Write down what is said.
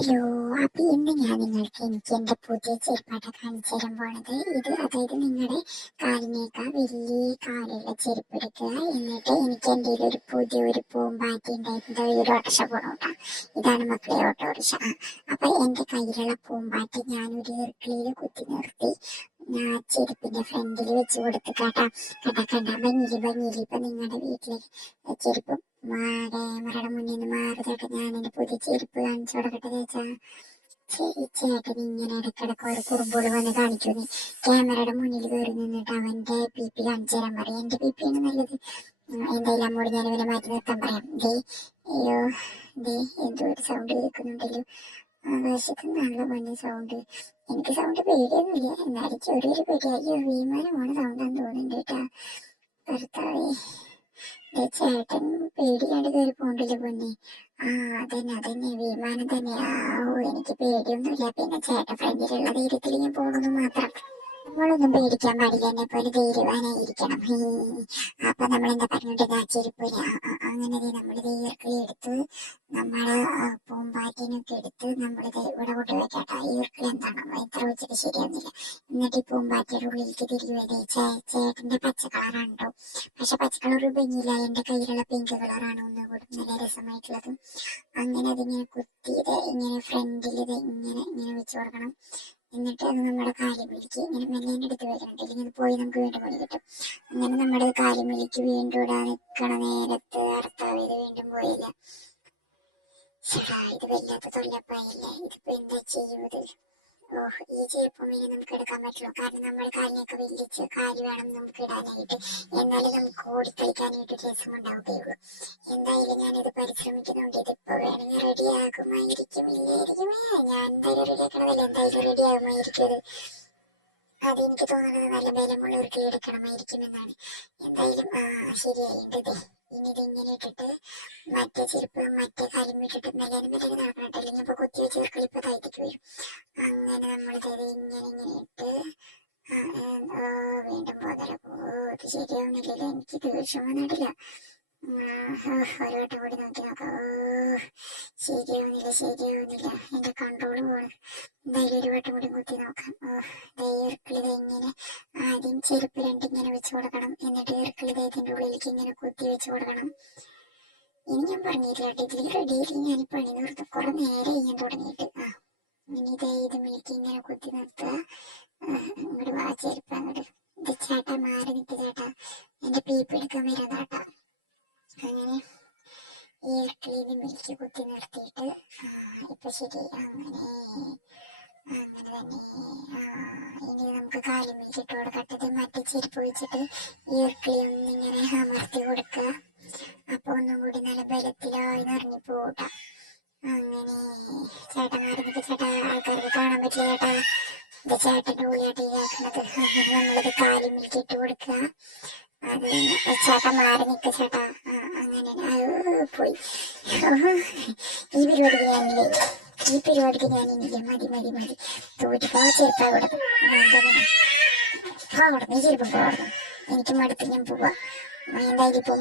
Hello. അപ്പൊ ഇന്ന് ഞാൻ എനിക്ക് എന്റെ പുതിയ ചെരുപ്പാട്ട കാണിച്ചു തരാൻ പോണത്. അതായത് നിങ്ങളുടെ കാലിനേക്കാൾ വലിയ കാലുള്ള ചെരുപ്പ് എടുക്കുക. എന്നിട്ട് എനിക്ക് എന്റെ ഒരു പുതിയൊരു പൂമ്പാറ്റി ഉണ്ടായിരുന്നത് ഒരു ഓട്ടോറിക്ഷ പോണോട്ടാ. ഇതാണ് മക്കളെ ഓട്ടോറിക്ഷ. അപ്പൊ എന്റെ കയ്യിലുള്ള പൂമ്പാറ്റി ഞാൻ ഒരു ഇർക്കിളിയിൽ കുത്തി നിർത്തി ഞാൻ ചെരുപ്പിന്റെ ഫ്രണ്ടിൽ വെച്ച് കൊടുത്ത് കണ്ട ഭംഗിയില്. ഇപ്പൊ നിങ്ങളുടെ വീട്ടില് ചെരുപ്പ് ക്യാമറയുടെ മുന്നിൽ നിന്ന് മാറുതൊക്കെ ഞാൻ എന്റെ പുതിയ ചെരുപ്പ് കാണിച്ചു കൊടുക്കട്ടെ ചേച്ചാ. ചേട്ടൻ ഇങ്ങനെ ഇടക്കിടക്ക് ഒരു കുറുമ്പോട് വന്ന് കാണിക്കുന്നു. ക്യാമറയുടെ മുന്നിൽ കയറി നിന്നിട്ട് അവന്റെ PP കാണിച്ചു തരാൻ പറയും. എന്റെ PP ആണ് നല്ലത്. എന്തായാലും അമ്മോട് ഞാൻ ഇവനെ മാറ്റി നിർത്താൻ പറയാം. അയ്യോ എന്തോ ഒരു സൗണ്ട് കേൾക്കുന്നുണ്ടല്ലോ ആകാശത്ത്. നല്ല മഞ്ഞ സൗണ്ട്. എനിക്ക് സൗണ്ട് പേടിയൊന്നുമില്ല, എന്നാലും ചെറിയൊരു പേടിയായി. വിമാനമാണ് സൗണ്ടാന്ന് തോന്നുന്നുണ്ട് കേട്ടാ. ഭർത്താവേ, ചേട്ടൻ പേടിയാണ്ട് കയറി പോണ്ടില്ല പൊന്നെ. അതന്നെ വിമാനം തന്നെ. എനിക്ക് പേടിയൊന്നുമില്ല. പിന്നെ ചേട്ടൻ ഫ്രണ്ടിലുള്ള ധൈര്യത്തിൽ ഞാൻ പോകണമെന്ന് മാത്രം. നമ്മളൊന്നും പേടിക്കാൻ പാടില്ല, എന്നെ പോലെ ധൈര്യവാനായിരിക്കണം. അപ്പൊ നമ്മളെന്താ പറഞ്ഞിട്ട് ചെരുപ്പൂല അങ്ങനെ നമ്മളിത് ഈർക്കിളി എടുത്ത് നമ്മള് പൂമ്പാറ്റിനൊക്കെ എടുത്ത് നമ്മളിത് ഇവിടെ കൊണ്ട് വെക്കാട്ടോ. ഈർക്കിളി എന്താണോ എത്ര വെച്ചിട്ട് ശരിയാവുന്നില്ല. എന്നിട്ട് ഈ പൂമ്പാറ്റിയുടെ ഉള്ളിലേക്ക് തിരികെ ചേട്ടന്റെ പച്ച കളറാണോ, പക്ഷെ പച്ച കളർ ഭംഗിയില്ല. എന്റെ കയ്യിലുള്ള പിങ്ക് കളറാണ് ഒന്നുകൂടി നല്ല രസമായിട്ടുള്ളത്. അങ്ങനെ അതിങ്ങനെ കുത്തിയത് ഇങ്ങനെ ഫ്രണ്ടിൽ ഇത് ഇങ്ങനെ വെച്ച് കൊടുക്കണം. എന്നിട്ട് അത് നമ്മുടെ കാലുമിലേക്ക് ഇങ്ങനെ മെല്ലേനെ എടുത്ത് വരുന്നുണ്ട്, ഇങ്ങനെ പോയി നമുക്ക് വീണ്ടും പണി കിട്ടും. അങ്ങനെ നമ്മുടെ കാലുമിലേക്ക് വീണ്ടും ഇടാൻ നിൽക്കണ നേരത്ത് ഭർത്താവ് ഇത് വീണ്ടും പോയില്ല. ഇത് വല്ലാത്ത തൊല്ലപ്പായില്ലേ. ഇതിപ്പോ എന്താ ചെയ്യുന്നത്? ഈ ചെരുപ്പം ഇനി നമുക്ക് എടുക്കാൻ പറ്റുള്ളൂ. കാരണം നമ്മുടെ കാലിനൊക്കെ വലിച്ച് കാല് വേണം നമുക്ക് ഇടാനായിട്ട്. എന്നാലും നമുക്ക് ഓടിക്കളിക്കാനായിട്ട് രസമുണ്ടാവുകയുള്ളൂ. എന്തായാലും ഞാനിത് പരിശ്രമിക്കുന്നുണ്ട്. ഇതിപ്പോ വേണമെങ്കിൽ റെഡി ആകുമായിരിക്കും, ഇല്ലായിരിക്കുമേ. ഞാൻ എന്തായാലും റെഡി ആക്കണതല്ല, എന്തായാലും റെഡി ആകുമായിരിക്കും. അതെനിക്ക് തോന്നുന്നത് നല്ല ബലമുള്ളവർക്ക് എടുക്കണമായിരിക്കും എന്നാണ്. എന്തായാലും ശരിയായിട്ടത്. ഇനി ഇതിങ്ങനെ ഇട്ടിട്ട് മറ്റേ ചെരുപ്പ് മറ്റേ കാലും ഇട്ടിട്ട് മെല്ലെ നടക്കണട്ടോ, അല്ലെങ്കിൽ ഇപ്പൊ കുത്തി വെച്ച് ഇപ്പൊ താഴ്ത്തിക്ക് വരും. അങ്ങനെ നമ്മളിത് ഇങ്ങനെ ഇട്ട് വീണ്ടും പോകാൻ ശരിയാവുന്നില്ലല്ലോ. എനിക്ക് ദേഷ്യം വന്നിട്ടില്ല. ഒരു വട്ടം കൂടി നോക്കി നോക്കാം. ശരിയാവുന്നില്ല. എന്റെ കൺട്രോള് പോണ്. എന്തായാലും ഒരു വട്ടം കൂടി കുത്തി നോക്കാം. ഈർക്കിളി ഇങ്ങനെ ആദ്യം ചെരുപ്പ് രണ്ടിങ്ങനെ വെച്ച് കൊടുക്കണം. എന്നിട്ട് ഈർക്കിളി ഇതിന്റെ ഉള്ളിലേക്ക് ഇങ്ങനെ കുത്തി വെച്ച് കൊടുക്കണം. ഇനി ഞാൻ പറഞ്ഞില്ല ഇതിൽ റെഡിയിൽ ഞാൻ പണി നിർത്തും. കുറെ നേരെ ഞാൻ തുടങ്ങിയിട്ട്. ഇനി ഇത് മേലേക്ക് ഇങ്ങനെ കുത്തി നിർത്തുക. ഇങ്ങോട്ട് വാ ചെരുപ്പ് അങ്ങോട്ട്. ഇത് ചേട്ടാ മാറി നിൽക്ക് ചേട്ടാ, എന്റെ PP എടുക്കാൻ വരുന്നേട്ടാ. അങ്ങനെ ഈർക്കിളി മേലേക്ക് കുത്തി നിർത്തിയിട്ട് ഇപ്പൊ ശരി. അങ്ങനെ തന്നെ. ഇനി നമുക്ക് കാലുമേലിട്ട് കൊടുക്കട്ടത്. മറ്റേ ചെരുപ്പ് വെച്ചിട്ട് ഈർക്കിളി ഒന്നിങ്ങനെ അമർത്തി കൊടുക്കുക. അപ്പൊ ഒന്നും കൂടി നല്ല ബലത്തിലായി നിറഞ്ഞിപ്പോട്ടാ. അങ്ങനെ ചേട്ടന്മാർക്ക് ചേട്ടാ ആൾക്കാർക്ക് കാണാൻ പറ്റില്ല ചേട്ടാ. ഇത് ചേട്ടന്റെ ഉള്ളിയായിട്ട് കേൾക്കുന്നത്. നമ്മളിത് കാലുമേലിട്ട് കൊടുക്കുക. അത് ചേട്ടാ മാറി നിൽക്കുക ചേട്ടാ. അങ്ങനെ പോയി. ഈ പരിപാടിക്ക് ഞാനില്ല. മതി തോറ്റിപ്പോ ചെരുപ്പാ കൊടുക്കും. നീ ചെരുപ്പ് പോകണം. എനിക്ക് മടുത്ത് ഞാൻ പോവാ. എന്തായാലും ഇപ്പൊ